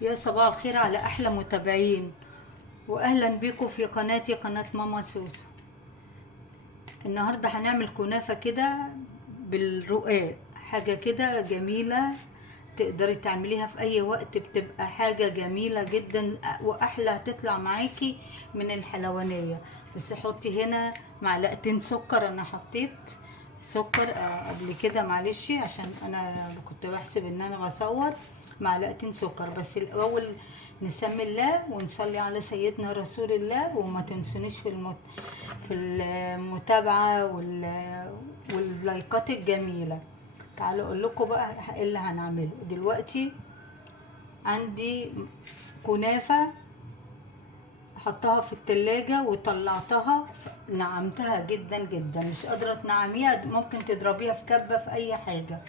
يا صباح الخير على احلى متابعين، واهلا بيكم في قناتي قناة ماما سوسو. النهارده هنعمل كنافة كده بالرقاق، حاجة كده جميلة تقدري تعمليها في اي وقت، بتبقى حاجة جميلة جدا واحلى هتطلع معاكي من الحلوانية. بس حطي هنا معلقتين سكر، انا حطيت سكر قبل كده، معلش عشان انا كنت بحسب ان انا بصور. معلقتين سكر بس. الاول نسمي الله ونصلي على سيدنا رسول الله، وما تنسونيش في المتابعة واللايكات الجميلة. تعالوا اقول لكم بقى ايه اللي هنعمله دلوقتي. عندي كنافة حطها في التلاجة وطلعتها، نعمتها جدا جدا، مش قادرة تنعميها ممكن تضربيها في كبة في اي حاجة.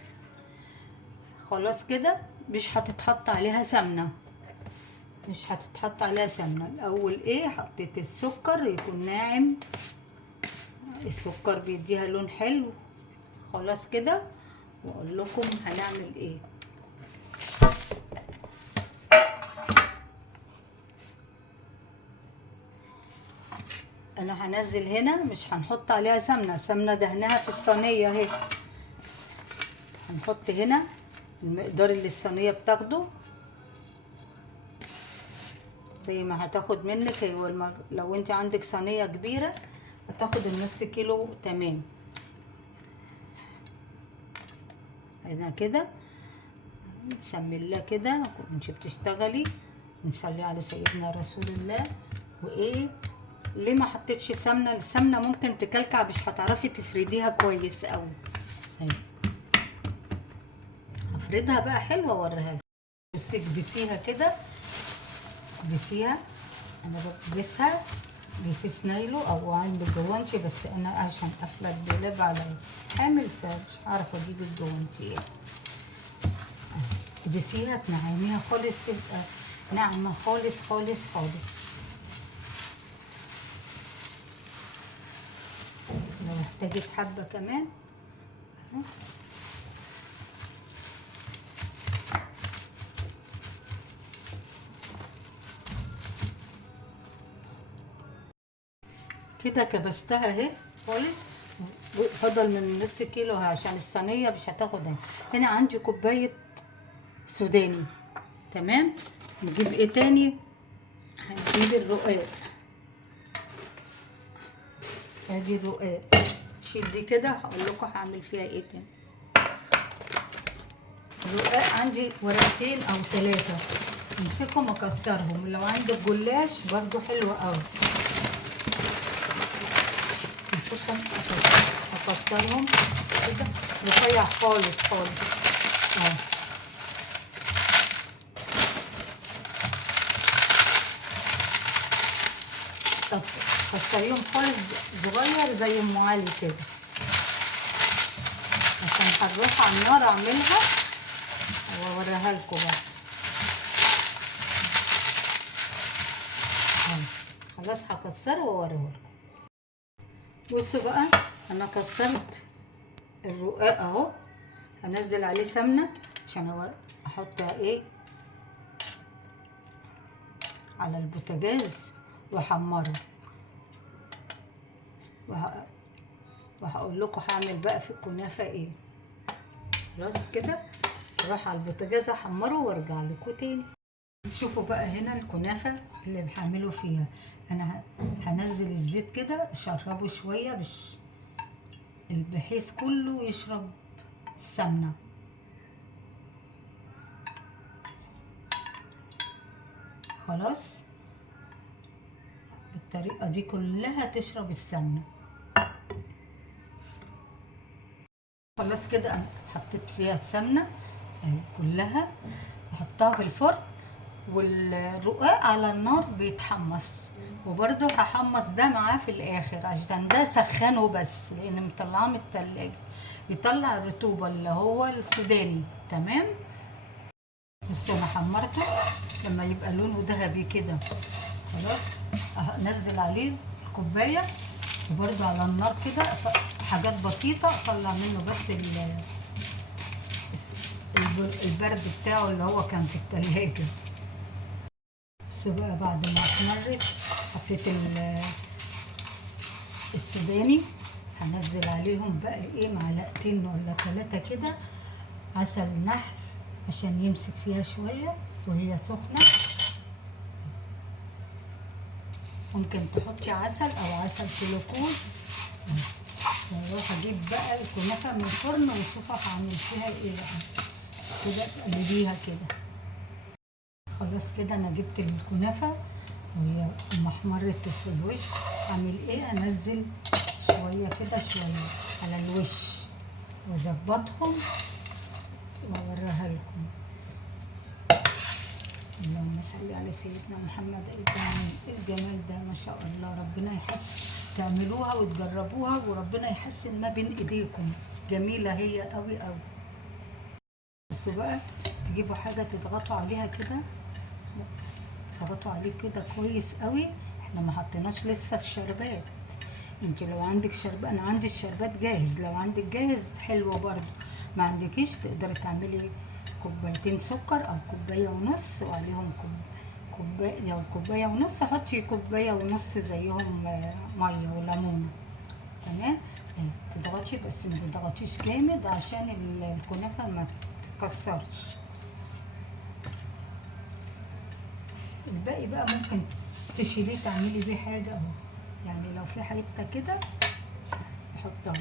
خلاص كده مش هتتحط عليها سمنة، مش هتتحط عليها سمنة. الاول ايه، حطيت السكر يكون ناعم، السكر بيديها لون حلو. خلاص كده، واقول لكم هنعمل ايه. انا هنزل هنا، مش هنحط عليها سمنة دهنها في الصينية اهي. هنحط هنا المقدار اللي الصينية بتاخده، زي ما هتاخد منك. لو انت عندك صينية كبيرة هتاخد النص كيلو تمام. هنا كده نسمي الله كده، انت بتشتغلي نصلي على سيدنا رسول الله. وايه، ليه ما حطيتش سمنه؟ السمنه ممكن تكلكع، مش هتعرفي تفرديها كويس قوي. اهي هفردها بقى حلوه واوريها لكم. بصي اكبسيها كده، اكبسيها. انا بكبسها بكيس نايلو او عندي جوانتي، بس انا عشان قافله الدولاب عليا حامل فمش عارفه اجيب الجوانتي ايه. اكبسيها تنعميها خالص، تبقى ناعمه خالص خالص خالص. لو احتاجت حبه كمان كده كبستها اهي خالص. فضل من نص كيلو عشان الصينيه مش هتاخد اهي. هنا عندي كوبايه سوداني، تمام. نجيب ايه تاني؟ هنجيب الرقاق. ادي الرقاق، شيل دي كده، هقول لكم هعمل فيها ايه تاني. الرقاق عندي ورقتين او ثلاثه، امسكهم اكسرهم. لو عندك جلاش برضو حلو قوي، هكسرهم كده رفيع خالص خالص اهو. كسريهم خالص صغير زي ام علي كده، عشان هنروح على النار اعملها واوريها لكم بقى. خلاص هكسره واوريه لكم. بصوا بقى، انا كسرت الرقاق اهو. هنزل عليه سمنه عشان احطها ايه على البوتاجاز واحمره، وهقول لكم هعمل بقى في الكنافه ايه. خلاص كده اروح على البوتاجاز احمره وارجع لكم تاني. شوفوا بقى هنا الكنافه اللي هعمله فيها. انا هنزل الزيت كده اشربه شويه بحيث كله يشرب السمنه. خلاص بالطريقه دي كلها تشرب السمنه. خلاص كده انا حطيت فيها السمنه اهي كلها، احطها في الفرن. والرقاق على النار بيتحمص، وبرده هحمص ده معاه في الاخر عشان ده سخنه بس، لان مطلعاه من التلاجة يطلع الرطوبه اللي هو السوداني. تمام. بصوا انا حمرته لما يبقى لونه ذهبي كده. خلاص انزل عليه الكوبايه، وبرده على النار كده حاجات بسيطه، اطلع منه بس البرد بتاعه اللي هو كان في التلاجة. بصوا بقى بعد ما احمرت حطيت السوداني، هنزل عليهم بقى ايه معلقتين ولا 3 كده عسل نحل عشان يمسك فيها شوية وهي سخنة. ممكن تحطي عسل او عسل جلوكوز. واروح اجيب بقى الكنافة من الفرن واشوف هعمل فيها ايه بقى. كده تقلبيها كده. خلاص كده انا جبت الكنافة وهي محمرت في الوش. اعمل ايه؟ انزل شوية كده شوية على الوش واظبطهم واوريها لكم. اللهم صل على سيدنا محمد. الجمال ده ما شاء الله، ربنا يحسن تعملوها وتجربوها وربنا يحسن ما بين ايديكم. جميلة هي قوي قوي. بصوا بقى تجيبوا حاجة تضغطوا عليها كده، تضغطوا عليه كده كويس قوي. احنا ما حطيناش لسه الشربات. انت لو عندك شربات، انا عندي الشربات جاهز، لو عندك جاهز حلوة برضو. ما عندكيش تقدري تعملي كوبايتين سكر او كوباية ونص وعليهم كوباية او كوباية ونص. حطي كوباية ونص زيهم مية وليمونة. تمام. تضغطي بس ما تضغطيش جامد عشان الكنافة ما تتكسرش. الباقي بقى ممكن تشيليه تعملي بيه حاجة اهو. يعني لو في حتة كده حطها،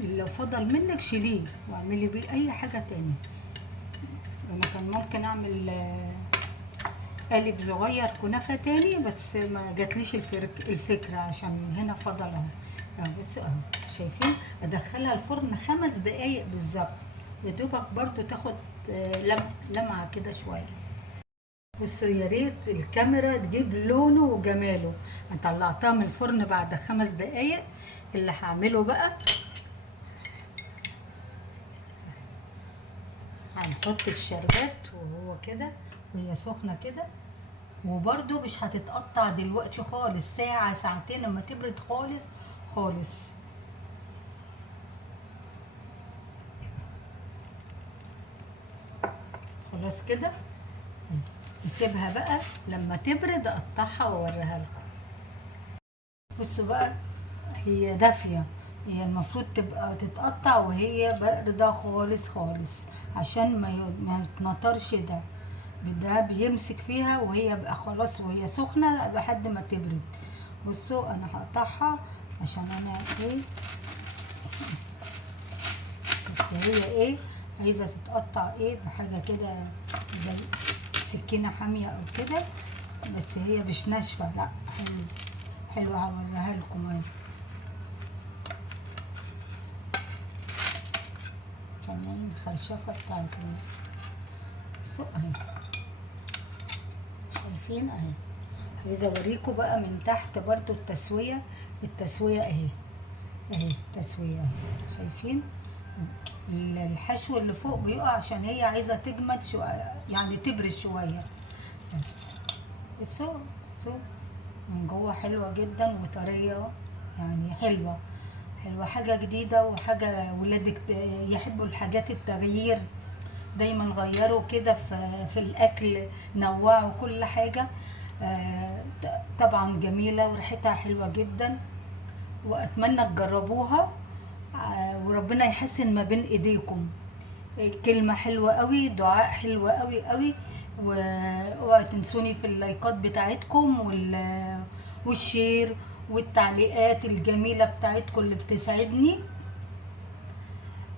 لو فضل منك شيليه واعملي بيه اي حاجة تاني. انا كان ممكن اعمل قالب صغير كنافة تاني بس ما جاتليش الفكرة عشان هنا فضل اهو. بصوا اهو، شايفين؟ ادخلها الفرن 5 دقايق بالظبط، يا دوبك برضو تاخد لمعة كده شوية. بصوا يا ريت الكاميرا تجيب لونه وجماله. انا طلعتها من الفرن بعد 5 دقايق. اللي هعمله بقى هنحط الشربات وهو كده وهي سخنه كده، وبرده مش هتتقطع دلوقتي خالص، ساعه ساعتين لما تبرد خالص خالص. خلاص كده نسيبها بقى لما تبرد اقطعها واوريها لكم. بصوا بقى هي دافيه، هي المفروض تبقى تتقطع وهي باردة خالص خالص عشان ما يتنطرش. ده بيمسك فيها وهي بقى خلاص وهي سخنة لحد ما تبرد. بصوا انا هقطعها عشان انا ايه، بس هي ايه عايزة تتقطع ايه بحاجة كده زي سكينة حامية او كده، بس هي مش ناشفة. لا حلوة هوريها لكم اهي. سامعين الخرشفة بتاعتها؟ بصوا اهي، شايفين اهي. عايزة اوريكم بقى من تحت برضو التسوية اهي تسوية اهي. شايفين الحشو اللي فوق بيقع عشان هي عايزة تجمد شوية، يعني تبرد شوية. بصوا من جوه حلوة جدا وطرية، يعني حلوة حاجة جديدة وحاجة ولادك يحبوا الحاجات التغيير. دايما غيروا كده في الاكل، نوعوا كل حاجة. طبعا جميلة وريحتها حلوة جدا، واتمنى تجربوها وربنا يحسن ما بين ايديكم. كلمة حلوة قوي، دعاء حلوة قوي قوي. واوعوا تنسوني في اللايكات بتاعتكم والشير والتعليقات الجميلة بتاعتكم اللي بتسعدني.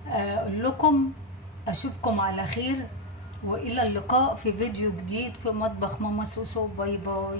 اقول لكم اشوفكم على خير، والى اللقاء في فيديو جديد في مطبخ ماما سوسو. باي باي.